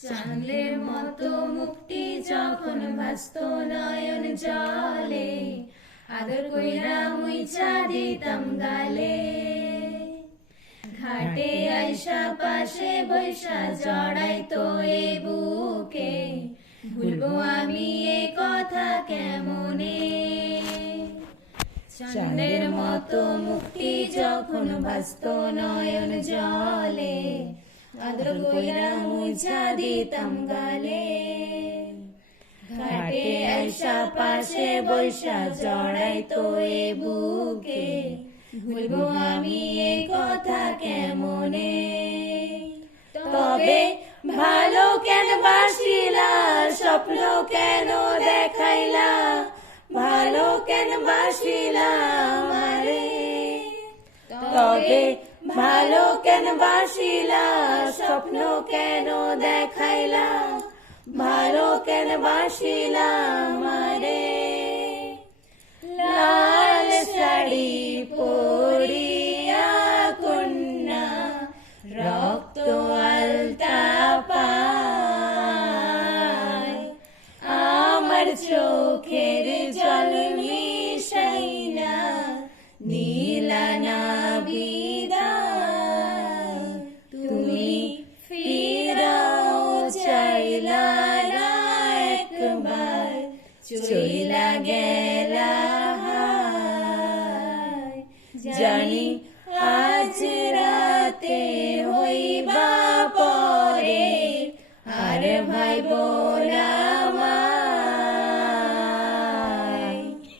চাঁদের মতো মুক্তি যখন ভাসত নয়ন জলে, আদর কইরা মুইচা দিতাম গালে। ঘাটে আইসা পাশে বৈশা জড়াইতো এ বুকে, ভুলবো আমি এ কথা কেমনে। চাঁদের মতো মুক্তি যখন ভাসত নয়ন জলে, আদর কইরা মুইচা দিতাম গালে। ঘাটে আইসা পাশে বৈশা জড়াইতো এ বুকে, ভুলবো আমি এ কথা কেমনে। তবে ভালো কেন বাসিলা, স্বপ্ন কেন দেখাইলা, ভালো কেন বাসিলা আমারে। তবে ভালো কেন বাসিলা, স্বপ্ন কেন দেখাইলা, ভালো কেন বাসিলা আমারে। লাল শাড়ি পরিয়া কন্যা, রক্ত আলতা পায়, আমার চোখের জল মিশাইলা দিলা না বিদায়। তুমি ফিরাও চাইলা না একবার, চইলা গেলা হায়। জানি আজ রাতে হইবা পরে, আর ভাই বোন